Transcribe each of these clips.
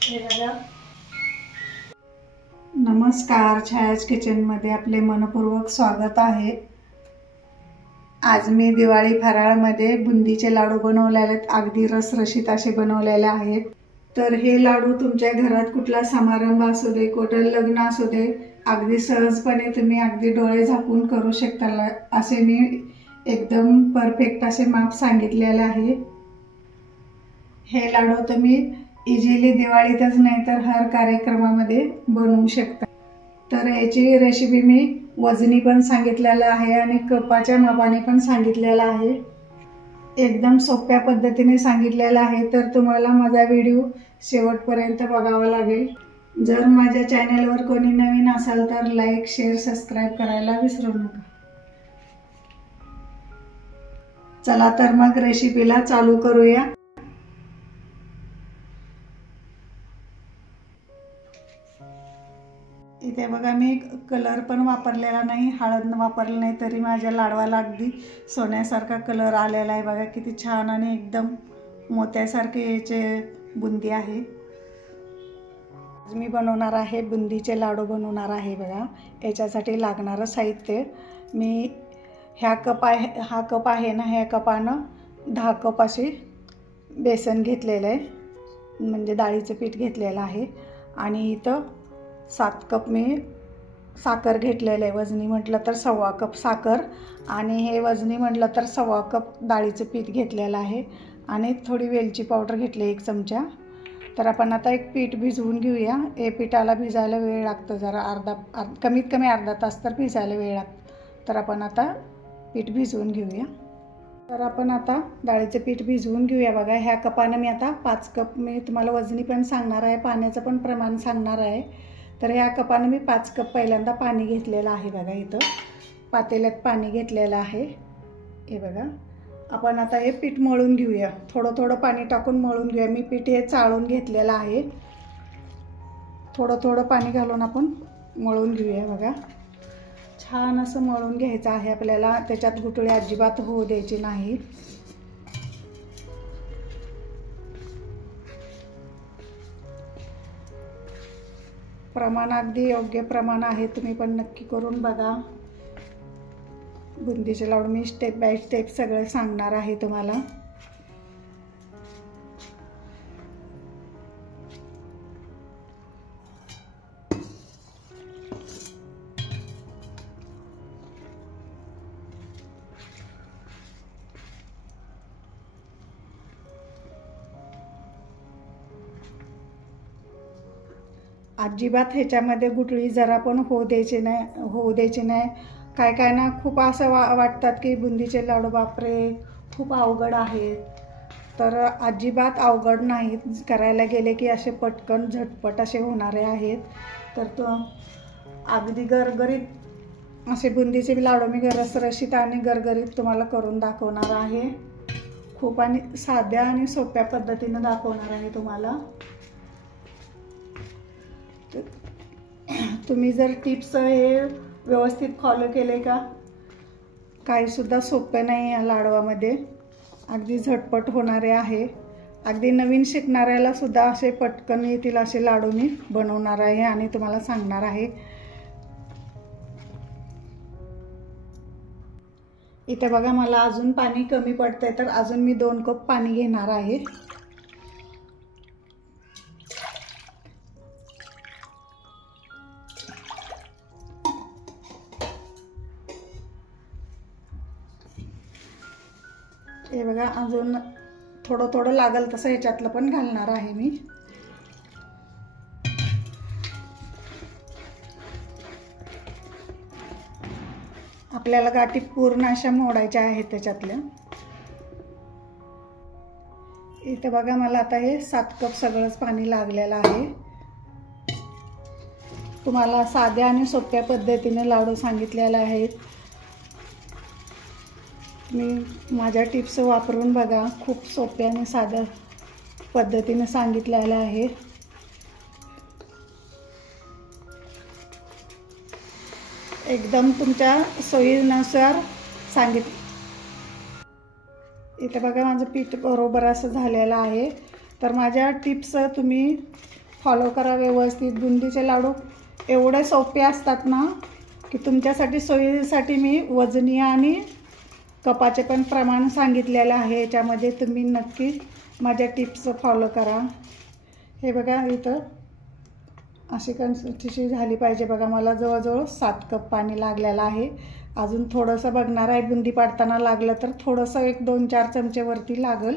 हे बघा, नमस्कार, छायाज किचनमध्ये आपले मनपूर्वक स्वागत आहे। आज मी दिवाळी फराळमध्ये बुंदीचे लाडू बनवलेले आहेत, अगदी रसरशीत असे बनवलेले आहेत। तर हे लाडू तुमच्या घरात कुठला समारंभ असू दे, कुठलं लग्न असू दे, अगदी सहजपणे तुम्ही अगदी डोळे झाकून करू शकता। असे मी एकदम परफेक्ट असे माप सांगितलेले आहे। हे लाडू तुम्ही इझिली दिवाळीतच नाही तर हर कार्यक्रमामध्ये बनवू शकता। तर याची रेसिपी मी वजनी पण सांगितलेलं आहे आणि कपाच्या मापाने पण सांगितलेलं आहे। एकदम सोप्या पद्धतीने सांगितलेलं आहे, तर तुम्हाला माझा व्हिडिओ शेवटपर्यंत बघावा लागेल। जर माझ्या चॅनलवर कोणी नवीन असाल तर लाईक, शेअर, सबस्क्राइब करायला विसरू नका। चला तर मग रेसिपीला चालू करूया। इथे बघा, मी कलर पण वापरलेला नाही, हळद वापरली नाही, तरी माझ्या लाडवाला अगदी सोन्यासारखा कलर आलेला आहे। बघा किती छान आणि एकदम मोत्यासारखे याचे बुंदी आहे। मी बनवणार आहे बुंदीचे लाडू बनवणार आहे। बघा, याच्यासाठी लागणारं साहित्य मी हा कप आहे ना, ह्या कपानं 10 कप अशी बेसन घेतलेलं आहे, म्हणजे डाळीचं पीठ घेतलेलं आहे। आणि इथं 7 कप मी साखर घेतलेलं आहे। वजनी म्हटलं तर 1.25 कप साखर आणि हे वजनी म्हटलं तर 1.25 कप डाळीचं पीठ घेतलेलं आहे आणि थोडी वेलची पावडर घेतली 1 चमचा। तर आपण आता एक पीठ भिजवून घेऊया। हे पिठाला भिजायला वेळ लागतो, जरा कमीत कमी अर्धा तास तर भिजायला वेळ लागतो। तर आपण आता पीठ भिजवून घेऊया। तर आपण आता डाळीचं पीठ भिजवून घेऊया। बघा, ह्या कपानं मी आता 5 कप, मी तुम्हाला वजनी पण सांगणार आहे, पाण्याचं पण प्रमाण सांगणार आहे। तर ह्या कपानं मी 5 कप पहिल्यांदा पाणी घेतलेलं आहे। बघा, इथं पातेल्यात पाणी घेतलेलं आहे। हे बघा, आपण आता हे पीठ मळून घेऊया। थोडं थोडं पाणी टाकून मळून घेऊया। मी पीठ हे चाळून घेतलेलं आहे। थोडं थोडं पाणी घालून आपण मळून घेऊया। बघा, छान असं मळून घ्यायचं आहे आपल्याला, त्याच्यात गुठळी अजिबात होऊ द्यायची नाही। प्रमाण अगदी योग्य प्रमाण आहे, तुम्ही पण नक्की करून बघा। बुंदीचे लाडू मी स्टेप बाय स्टेप सगळे सांगणार आहे तुम्हाला। अजिबात ह्याच्यामध्ये गुठळी जरा पण होऊ द्यायची नाही। काय ना खूप असं वाटतात की बुंदीचे लाडू बापरे खूप अवघड आहेत, तर अजिबात अवघड नाहीत। करायला गेले की असे पटकन झटपट असे होणारे आहेत। तर तो अगदी गरगरीत असे बुंदीचे लाडू मी रसरशीत आणि गरगरीत तुम्हाला करून दाखवणार आहे। खूप आणि साध्या आणि सोप्या पद्धतीने दाखवणार आहे तुम्हाला। तुम्ही जर टिप्स हे व्यवस्थित फॉलो केले का, काही सुद्धा सोपे नाही या लाडवामध्ये, अगदी झटपट होणारे आहे। अगदी नवीन शिकणाऱ्याला सुद्धा असे पटकन येतील असे लाडू मी बनवणार आहे आणि तुम्हाला सांगणार आहे। इथे बघा, मला अजून पाणी कमी पडतंय, तर अजून मी 2 कप पाणी घेणार आहे। हे बघा, अजून थोडं थोडं लागल तसं ह्याच्यातलं पण घालणार आहे मी। आपल्याला गाठी पूर्ण अशा मोडायच्या आहेत त्याच्यातल्या। इथे बघा, मला आता हे 7 कप सगळंच पाणी लागलेलं आहे। तुम्हाला साध्या आणि सोप्या पद्धतीने लाडू सांगितलेले आहेत। मी माझ्या टिप्स वापरून बघा, खूप सोप्या आणि साध्या पद्धतीने सांगितलेलं आहे। एकदम तुमच्या सोयीनुसार सांगितलं। इथे बघा, माझं पीठ बरोबर असं झालेलं आहे। तर माझ्या टिप्स तुम्ही फॉलो करा व्यवस्थित. बुंदीचे लाडू एवढे सोपे असतात ना की तुमच्यासाठी सोयीसाठी मी वजनी आणि कपाचे पण प्रमाण सांगितलेलं आहे. याच्यामध्ये तुम्ही नक्की माझ्या टिप्स फॉलो करा. हे बघा इथं अशी कन्सिस्टन्सी झाली पाहिजे बघा. मला जवळजवळ 7 कप पाणी लागलेलं आहे. अजून थोडंसं बघणार आहे, बुंदी पाडताना लागलं तर थोडंसं 1-2-4 चमचे वरती लागल.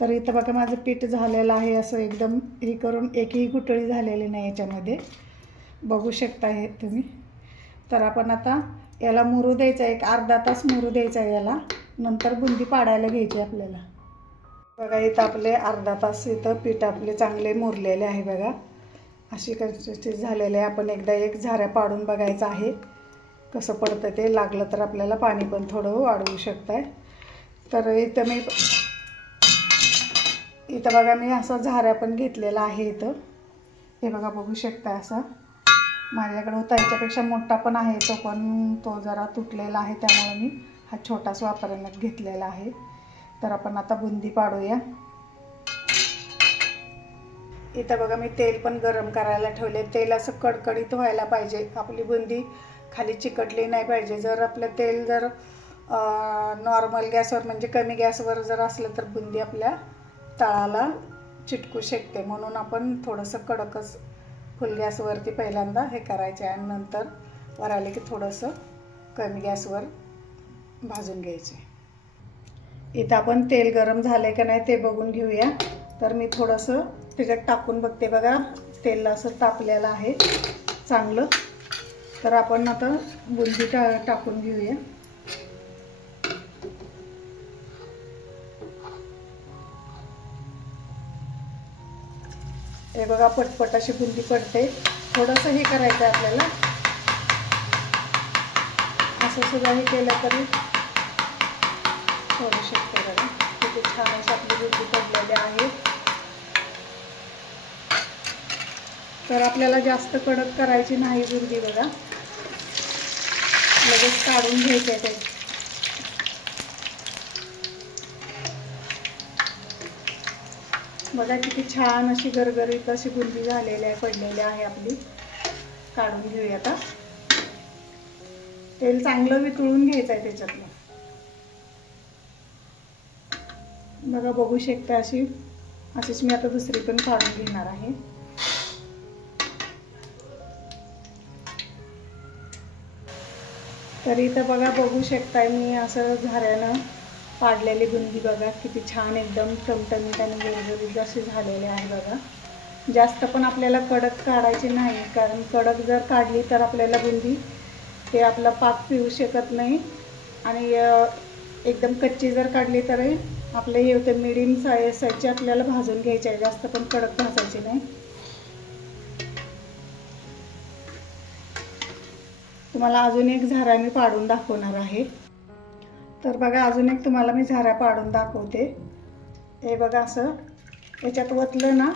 तर इथं बघा माझं पीठ झालेलं आहे. असं एकदम हे करून एकही गुठळी झालेली नाही याच्यामध्ये, बघू शकता हे तुम्ही. तर आपण आता याला मुरू द्यायचा, एक अर्धा तास मुरू द्यायचा याला. नंतर बुंदी पाडायला घ्यायची आपल्याला. बघा इथं आपले अर्धा तास इथं पीठ आपले चांगले मुरलेले आहे बघा. अशी कन्सिस्टन्सी झालेली आहे. आपण एकदा एक झाऱ्या पाडून बघायचं आहे कसं पडतं ते. लागलं तर आपल्याला पाणी पण थोडं वाढवू शकताय. तर इथं बघा मी असा झाऱ्या पण घेतलेला आहे इथं. हे बघा बघू शकता. असा माझ्याकडे होता, याच्यापेक्षा मोठा पण आहे तो, पण तो जरा तुटलेला आहे त्यामुळे मी हा छोटाच वापरण्यात घेतलेला आहे. तर आपण आता बुंदी पाडूया. इथं बघा मी तेल पण गरम करायला ठेवले. तेल असं कडकडीत व्हायला पाहिजे. आपली बुंदी खाली चिकटली नाही पाहिजे. जर आपलं तेल जर नॉर्मल गॅसवर म्हणजे कमी गॅसवर जर असलं तर बुंदी आपल्या तळाला चिटकू शकते. म्हणून आपण थोडंसं कडकच फुल गॅसवरती पहिल्यांदा हे करायचे आणि नंतर वर आले की थोडंसं कमी गॅसवर भाजून घ्यायचे. इथं आपण तेल गरम झाले का नाही ते बघून घेऊया. तर मी थोडंसं त्याच्यात टाकून बघते बघा. तेल असं तापलेलं आहे चांगलं. तर आपण आता बुंदी टाकून घेऊया. हे बघा पटपट अशी बुंदी पडते. थोडंसं हे करायचं आहे आपल्याला. असं सुद्धा हे केलं तरी होऊ शकते बघा. किती छान अशी आपली बुंदी पडलेली आहे. तर आपल्याला जास्त कडक करायची नाही बुंदी बघा. लगेच काढून घ्यायचे ते. बघा किती छान अशी गरगरीत अशी बुंदी झालेली आहे, पडलेली आहे आपली. काढून घेऊया आता. तेल चांगलं वितळून घ्यायचं आहे त्याच्यातलं. बघा बघू शकता अशीच मी आता दुसरी पण काढून घेणार आहे. तर इथं बघा बघू शकताय मी असं झाऱ्यानं पाडलेली बुंदी बघा किती छान एकदम टमटमीत आणि गुळगुळीत अशी झालेली आहे बघा. जास्त पण आपल्याला कडक काढायची नाही, कारण कडक जर काढली तर आपल्याला बुंदी ते आपला पाक पिऊ शकत नाही. आणि एकदम कच्ची जर काढली तर आपलं हे होतं. मिडियम साईजची आपल्याला भाजून घ्यायची आहे, जास्त पण कडक भाजायची नाही. तुम्हाला अजून एक झारा मी पाडून दाखवणार आहे. तर बघा अजून एक तुम्हाला मी झारा पाडून दाखवते. हे बघा असं याच्यात ओतलं ना,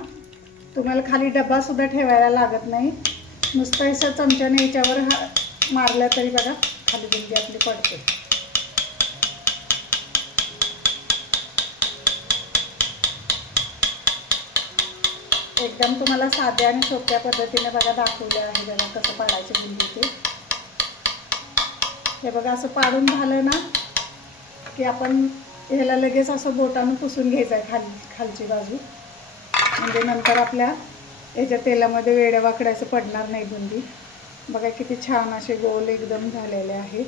तुम्हाला खाली डब्बा सुद्धा ठेवायला लागत नाही. नुसतं असं चमच्याने याच्यावर मारलं तरी बघा खाली बुंदी आपली पडते. एकदम तुम्हाला साध्या आणि सोप्या पद्धतीने बघा दाखवलं आहे बघा कसं पाडायचं बुंदी ते. हे बघा असं पाडून झालं ना की आपण ह्याला लगेच असं बोटानं पुसून घ्यायचं आहे खालची बाजू. म्हणजे नंतर आपल्या याच्या तेलामध्ये वेड्या वाकडायचं पडणार नाही बुंदी. बघा किती छान असे गोल एकदम झालेले आहे.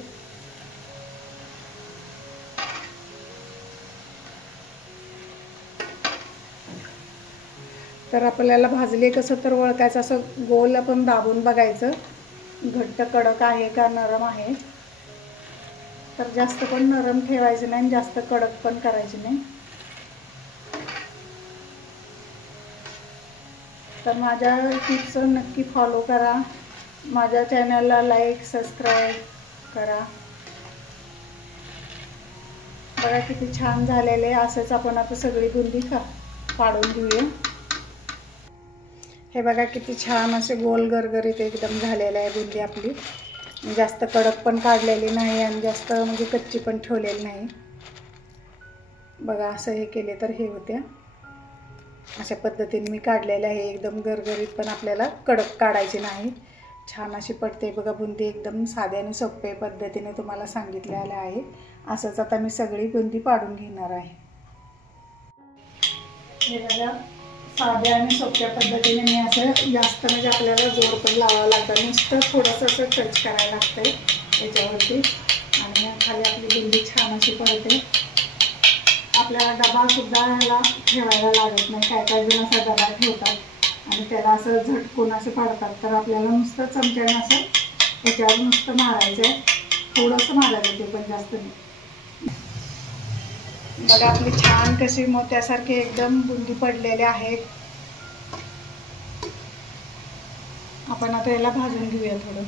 तर आपल्याला भाजले कसं तर ओळखायचं, असं गोल आपण दाबून बघायचं घट्ट कडक आहे का नरम आहे. तर जास्त पण नरम ठेवायचं नाही, जास्त कडक पण करायची नाही. तर माझ्या टिप्स नक्की फॉलो करा. माझ्या चॅनलला लाईक सबस्क्राईब करा. बघा किती छान झालेले. असंच आपण आता सगळी बुंदी पाडून घेऊया. हे बघा किती छान असे गोल गरगरीत एकदम झालेले आहे बुंदी आपली. जास्त कडक पण काढलेली नाही आणि जास्त म्हणजे कच्ची पण ठेवलेली नाही. बघा असं हे केले तर हे होत्या. अशा पद्धतीने मी काढलेले आहे. एकदम गरगरीत पण आपल्याला कडक काढायची नाही. छान अशी पडते बघा बुंदी. एकदम साध्या आणि सोप्या पद्धतीने तुम्हाला सांगितलेलं आहे. असंच आता मी सगळी बुंदी पाडून घेणार आहे. हे बघा साध्या आणि सोप्या पद्धतीने मी असं जास्त म्हणजे आपल्याला जोर पण लावावं लागतं. नुसतं थोडंसं असं टच करायला लागतं याच्यावरती आणि खाली आपली बुंदी छान अशी पडते. आपल्याला डबासुद्धा ह्याला ठेवायला लागत नाही. काय काय जण असा डबा ठेवतात आणि त्याला असं झटकून असं पाडतात. तर आपल्याला नुसतं चमच्याने असं याच्यावर नुसतं मारायचं आहे. थोडंसं मारायचं ते पण जास्त नाही. बघा आपली छान कशी मोत्यासारखी एकदम बुंदी पडलेले आहेत. आपण आता याला भाजून घेऊया थोडं.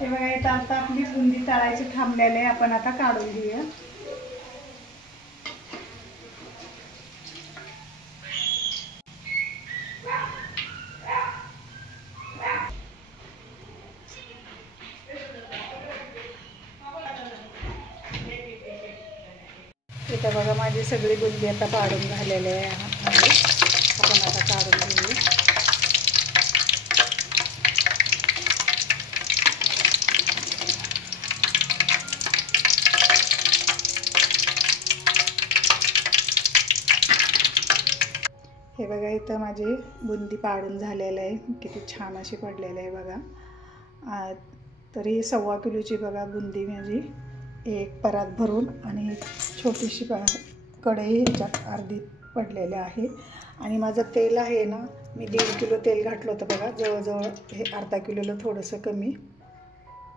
हे बघा इथं आता आपली बुंदी तळायची थांबलेली आहे. आपण आता काढून घेऊया. इथं बघा माझी सगळी बुंदी आता पाडून झालेली आहे. आपण आता काढून घेऊया. हे बघा इथं माझी बुंदी पाडून झालेलं आहे. किती छान अशी पडलेली आहे बघा. तरी 1.25 किलोची बघा बुंदी माझी. एक परात भरून आणि छोटीशी कढई ह्याच्यात अर्धी पडलेली आहे. आणि माझं तेल आहे ना, मी 1.5 किलो तेल घातलं होतं बघा. जवळजवळ हे अर्धा किलोला थोडंसं कमी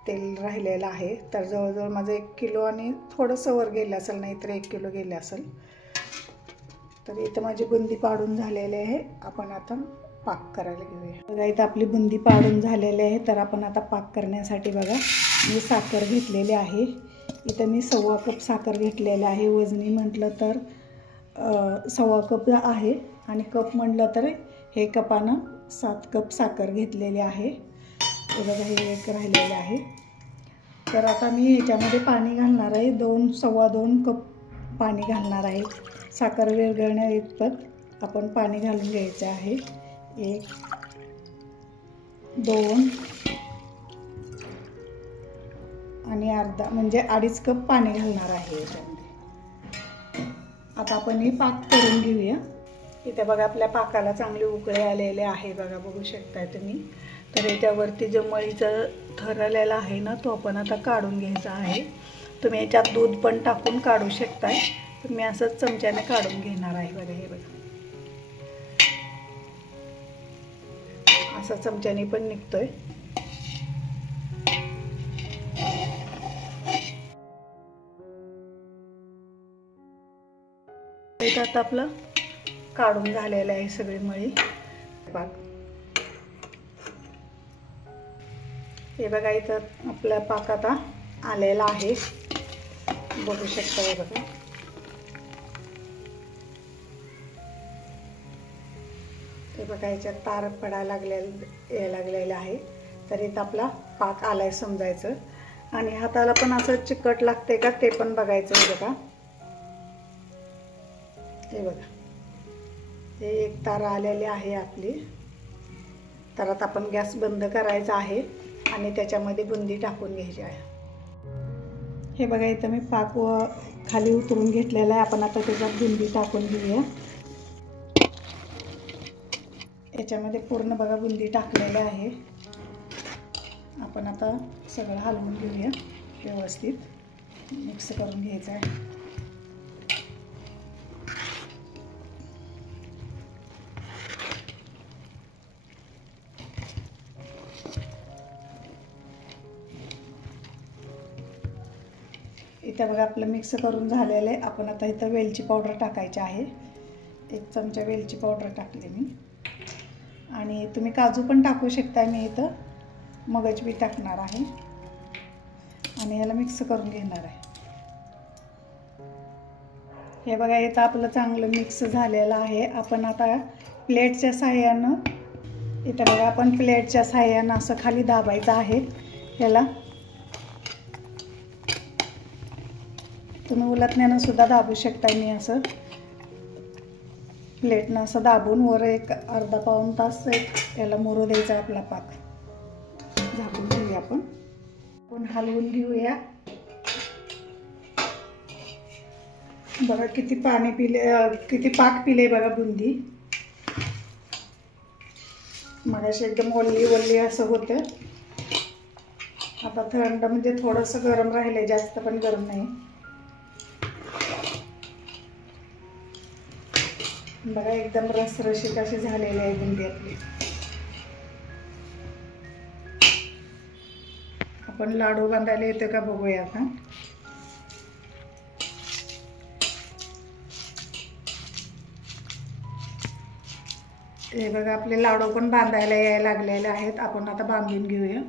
तेल राहिलेलं आहे. तर जवळजवळ माझं 1 किलो आणि थोडंसं वर गेलं असेल, नाहीतर 1 किलो गेलं असेल. तर इथं माझी बुंदी पाडून झालेली आहे. आपण आता पाक करायला घेऊया. बघा इथं आपली बुंदी पाडून झालेली आहे. तर आपण आता पाक करण्यासाठी बघा मी साखर घेतलेली आहे. इथं मी 1.25 कप साखर घेतलेलं आहे. वजनी म्हटलं तर 1.25 कप आहे आणि कप म्हटलं तर हे कपानं 7 कप साखर घेतलेली आहे. हे बघा हे एक राहिलेलं आहे. तर आता मी ह्याच्यामध्ये पाणी घालणार आहे. 2-2.25 कप पाणी घालणार आहे. साखर विरघळण्या इतपत आपण पाणी घालून घ्यायचं आहे. 1, 2 आणि अर्धा म्हणजे 2.5 कप पाणी घालणार आहे याच्यामध्ये. आता आपण हे पाक करून घेऊया. इथे बघा आपल्या पाकाला चांगले उकळे आलेले आहे बघा, बघू शकताय तुम्ही. तर याच्यावरती जो मळीचा थर आलेला आहे ना, तो आपण आता काढून घ्यायचा आहे. तुम्ही याच्यात दूध पण टाकून काढू शकताय. तर मी असंच चमच्याने काढून घेणार आहे बघा. हे बघा असं चमच्याने पण निघतोय. आता आपलं काढून झालेलं आहे सगळी मळी पाक. हे बघा इथं आपला पाक आता आलेला आहे, बघू शकता. हे बघा हे बघा याच्यात तार पडायला लागलेले आहे. तर इथं आपला पाक आलाय समजायचं. आणि हाताला पण असं चिकट लागते का ते पण बघायचं. हे बघा हे बघा हे एक तार आलेली आहे आपली. तर आता आपण गॅस बंद करायचा आहे आणि त्याच्यामध्ये बुंदी टाकून घ्यायची आहे. हे बघा इथं मी पाक खाली उतरून घेतलेला आहे. आपण आता त्याच्यात बुंदी टाकून घेऊया. याच्यामध्ये पूर्ण बघा बुंदी टाकलेली आहे. आपण आता सगळं हलवून घेऊया, व्यवस्थित मिक्स करून घ्यायचं आहे. इथं बघा आपलं मिक्स करून झालेलं आहे. आपण आता इथं वेलची पावडर टाकायची आहे. 1 चमचा वेलची पावडर टाकली मी. आणि तुम्ही काजू पण टाकू शकता. मी इथं मगज बी टाकणार आहे आणि याला मिक्स करून घेणार आहे. हे बघा इथं आपलं चांगलं मिक्स झालेलं आहे. आपण आता प्लेटच्या साहाय्यानं इथं बघा आपण प्लेटच्या साहाय्यानं असं खाली दाबायचं आहे. याला तुम्ही उलटण्यानं सुद्धा दाबू शकता. मी असं प्लेटनं असं दाबून वर एक अर्धा पाऊण तास याला मुरू द्यायचा आपला पाक. झाकून घेऊया आपण हलवून घेऊया. बघा किती पाणी पिले, किती पाक पिले बघा बुंदी. मगाशी एकदम ओल्ली असं होतं. आता थंड म्हणजे थोडंसं गरम राहिले, जास्त पण गरम नाही. बघा एकदम रसरशीत अशी झालेली आहे बुंदी आपली. आपण लाडू बांधायला येतो का बघूया आता. हे बघा आपले लाडू पण बांधायला यायला लागलेले आहेत. आपण आता बांधून घेऊया.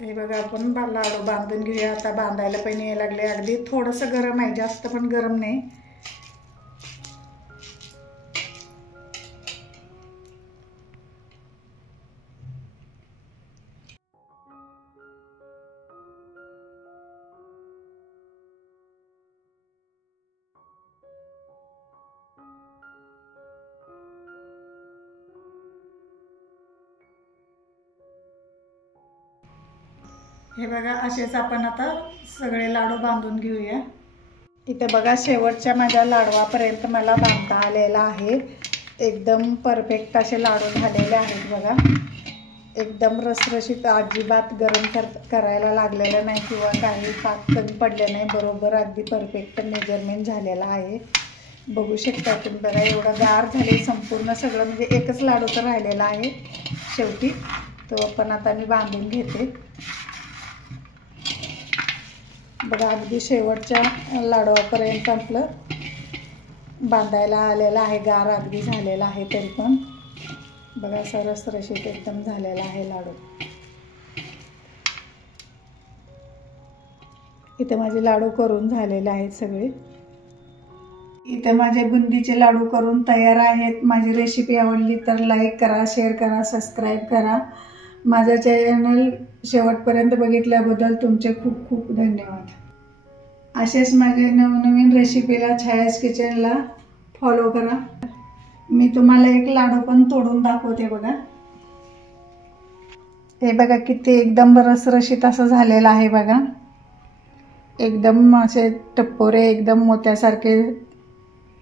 हे बघा आपण लाडू बांधून घेऊया. आता बांधायला पण यायला लागले. अगदी थोडंसं गरम आहे, जास्त पण गरम नाही. हे बघा असेच आपण आता सगळे लाडू बांधून घेऊया. इथे बघा शेवटच्या माझ्या लाडवापर्यंत मला बांधता आलेला आहे. एकदम परफेक्ट असे लाडू झालेले आहेत बघा. एकदम रसरशीत, अजिबात गरम करायला लागलेलं नाही किंवा काही पाक कमी पडले नाही. बरोबर अगदी परफेक्ट मेजरमेंट झालेला आहे. बघू शकता तुम्ही. बघा एवढं गार झाले संपूर्ण सगळं. म्हणजे एकच लाडू तर राहिलेला आहे शेवटी. तो पण आता मी बांधून घेते. बघा अगदी शेवटच्या लाडवापर्यंत आपलं बांधायला आलेलं आहे. गार अगदी झालेला आहे तरी पण बघा रसरशीत एकदम झालेला आहे लाडू. इथे माझे लाडू करून झालेले आहेत सगळे. इथे माझे बुंदीचे लाडू करून तयार आहेत. माझी रेसिपी आवडली तर लाईक करा, शेअर करा, सबस्क्राईब करा. माझं चॅनल शेवटपर्यंत बघितल्याबद्दल तुमचे खूप खूप धन्यवाद. असेच माझे नवनवीन रेसिपीला छायाज किचनला फॉलो करा. मी तुम्हाला एक लाडू पण तोडून दाखवते बघा. हे बघा किती एकदम रसरशीत असं झालेलं आहे बघा. एकदम असे टप्पोरे एकदम मोत्यासारखे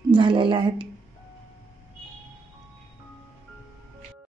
झालेले आहेत.